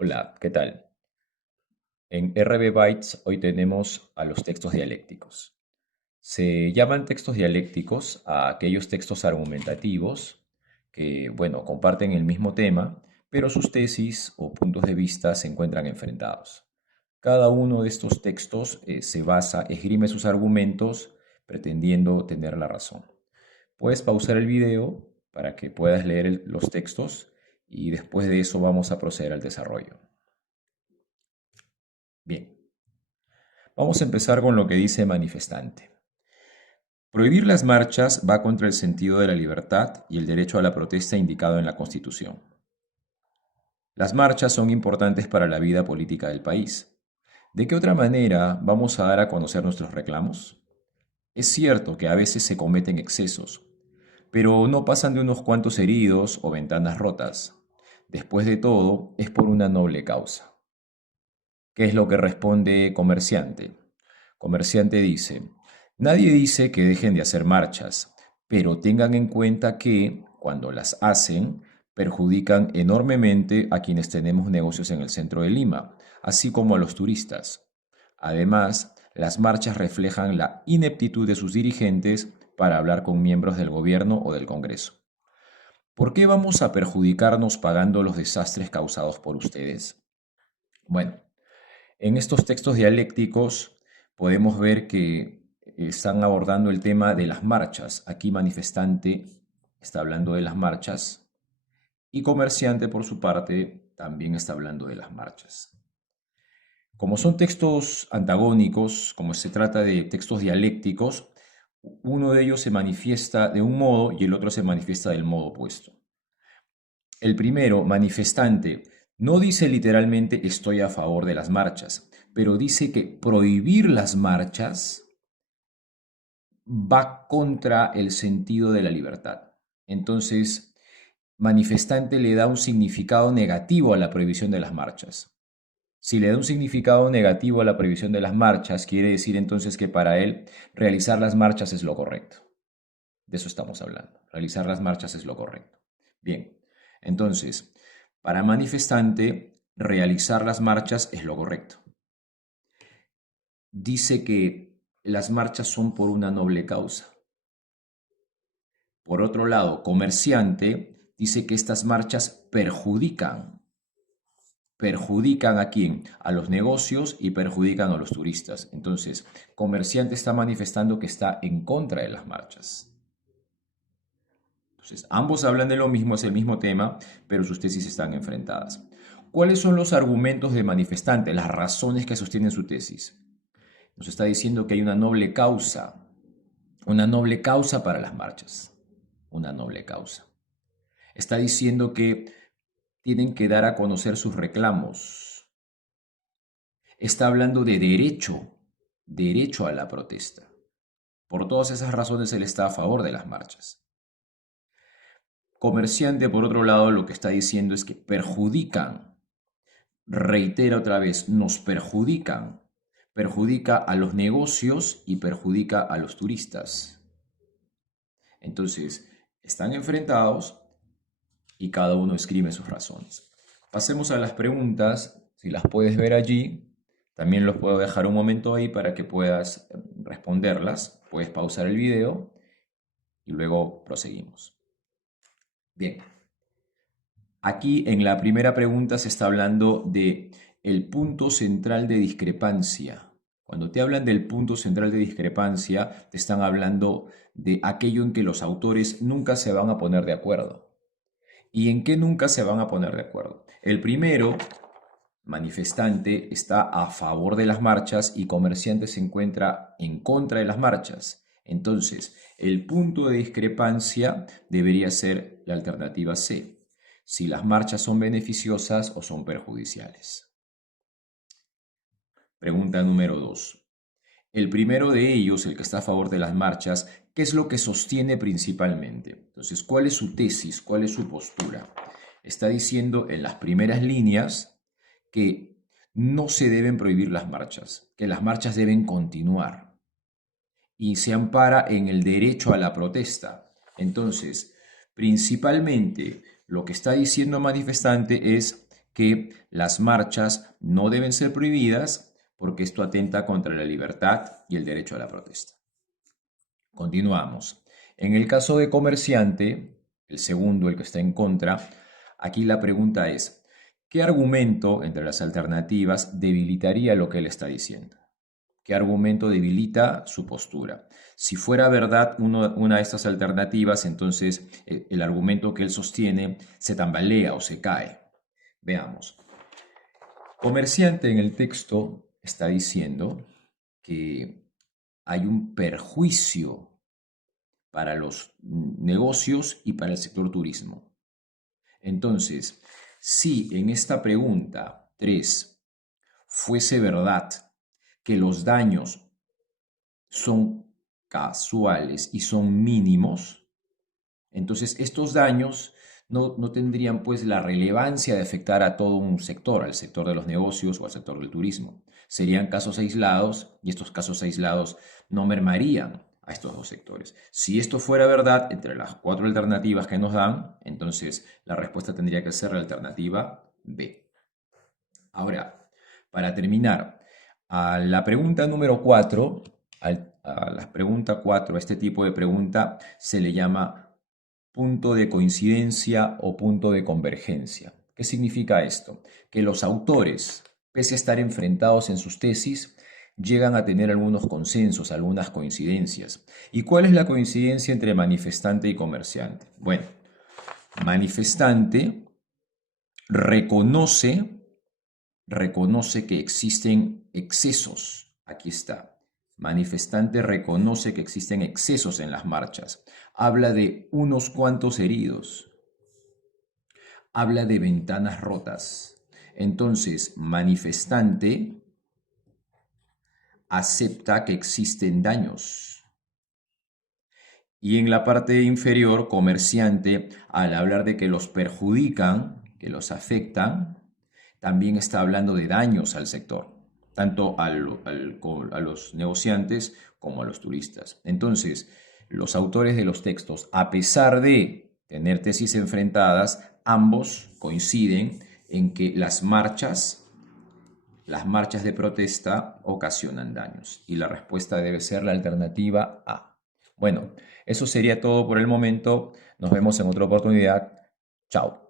Hola, ¿qué tal? En RB Bytes hoy tenemos a los textos dialécticos. Se llaman textos dialécticos a aquellos textos argumentativos que, bueno, comparten el mismo tema, pero sus tesis o puntos de vista se encuentran enfrentados. Cada uno de estos textos esgrime sus argumentos pretendiendo tener la razón. Puedes pausar el video para que puedas leer los textos y después de eso vamos a proceder al desarrollo. Bien. Vamos a empezar con lo que dice manifestante. Prohibir las marchas va contra el sentido de la libertad y el derecho a la protesta indicado en la Constitución. Las marchas son importantes para la vida política del país. ¿De qué otra manera vamos a dar a conocer nuestros reclamos? Es cierto que a veces se cometen excesos, pero no pasan de unos cuantos heridos o ventanas rotas. Después de todo, es por una noble causa. ¿Qué es lo que responde Comerciante? Comerciante dice, nadie dice que dejen de hacer marchas, pero tengan en cuenta que, cuando las hacen, perjudican enormemente a quienes tenemos negocios en el centro de Lima, así como a los turistas. Además, las marchas reflejan la ineptitud de sus dirigentes para hablar con miembros del gobierno o del Congreso. ¿Por qué vamos a perjudicarnos pagando los desastres causados por ustedes? Bueno, en estos textos dialécticos podemos ver que están abordando el tema de las marchas. Aquí manifestante está hablando de las marchas y comerciante por su parte también está hablando de las marchas. Como son textos antagónicos, como se trata de textos dialécticos, uno de ellos se manifiesta de un modo y el otro se manifiesta del modo opuesto. El primero, manifestante, no dice literalmente estoy a favor de las marchas, pero dice que prohibir las marchas va contra el sentido de la libertad. Entonces, manifestante le da un significado negativo a la prohibición de las marchas. Si le da un significado negativo a la prohibición de las marchas, quiere decir entonces que para él realizar las marchas es lo correcto. De eso estamos hablando. Realizar las marchas es lo correcto. Bien, entonces, para manifestante, realizar las marchas es lo correcto. Dice que las marchas son por una noble causa. Por otro lado, comerciante dice que estas marchas perjudican. ¿Perjudican a quién? A los negocios y perjudican a los turistas. Entonces, comerciante está manifestando que está en contra de las marchas. Entonces, ambos hablan de lo mismo, es el mismo tema, pero sus tesis están enfrentadas. ¿Cuáles son los argumentos de manifestante, las razones que sostienen su tesis? Nos está diciendo que hay una noble causa para las marchas, una noble causa. Está diciendo que tienen que dar a conocer sus reclamos. Está hablando de derecho a la protesta. Por todas esas razones él está a favor de las marchas. Comerciante, por otro lado, lo que está diciendo es que perjudican, reitera otra vez, nos perjudican, perjudica a los negocios y perjudica a los turistas. Entonces, están enfrentados y cada uno escribe sus razones. Pasemos a las preguntas, si las puedes ver allí, también los puedo dejar un momento ahí para que puedas responderlas. Puedes pausar el video y luego proseguimos. Bien, aquí en la primera pregunta se está hablando de el punto central de discrepancia. Cuando te hablan del punto central de discrepancia, te están hablando de aquello en que los autores nunca se van a poner de acuerdo. ¿Y en qué nunca se van a poner de acuerdo? El primero, manifestante, está a favor de las marchas y comerciante se encuentra en contra de las marchas. Entonces, el punto de discrepancia debería ser la alternativa C, si las marchas son beneficiosas o son perjudiciales. Pregunta número 2. El primero de ellos, el que está a favor de las marchas, ¿qué es lo que sostiene principalmente? Entonces, ¿cuál es su tesis? ¿Cuál es su postura? Está diciendo en las primeras líneas que no se deben prohibir las marchas, que las marchas deben continuar y se ampara en el derecho a la protesta. Entonces, principalmente lo que está diciendo manifestante es que las marchas no deben ser prohibidas porque esto atenta contra la libertad y el derecho a la protesta. Continuamos. En el caso de comerciante, el segundo, el que está en contra, aquí la pregunta es, ¿qué argumento entre las alternativas debilitaría lo que él está diciendo? ¿Qué argumento debilita su postura? Si fuera verdad una de estas alternativas, entonces el argumento que él sostiene se tambalea o se cae. Veamos. Comerciante en el texto está diciendo que hay un perjuicio para los negocios y para el sector turismo. Entonces, si en esta pregunta 3 fuese verdad que los daños son casuales y son mínimos, entonces estos daños no tendrían pues la relevancia de afectar a todo un sector, al sector de los negocios o al sector del turismo. Serían casos aislados y estos casos aislados no mermarían a estos dos sectores. Si esto fuera verdad, entre las 4 alternativas que nos dan, entonces la respuesta tendría que ser la alternativa B. Ahora, para terminar, a la pregunta número 4, a la pregunta 4, a este tipo de pregunta se le llama punto de coincidencia o punto de convergencia. ¿Qué significa esto? Que los autores, pese a estar enfrentados en sus tesis, llegan a tener algunos consensos, algunas coincidencias. ¿Y cuál es la coincidencia entre manifestante y comerciante? Bueno, manifestante reconoce que existen excesos. Aquí está. Manifestante reconoce que existen excesos en las marchas. Habla de unos cuantos heridos. Habla de ventanas rotas. Entonces, manifestante acepta que existen daños. Y en la parte inferior, comerciante, al hablar de que los perjudican, que los afectan, también está hablando de daños al sector, tanto a los negociantes como a los turistas. Entonces, los autores de los textos, a pesar de tener tesis enfrentadas, ambos coinciden en que las marchas de protesta ocasionan daños. Y la respuesta debe ser la alternativa A. Bueno, eso sería todo por el momento. Nos vemos en otra oportunidad. Chao.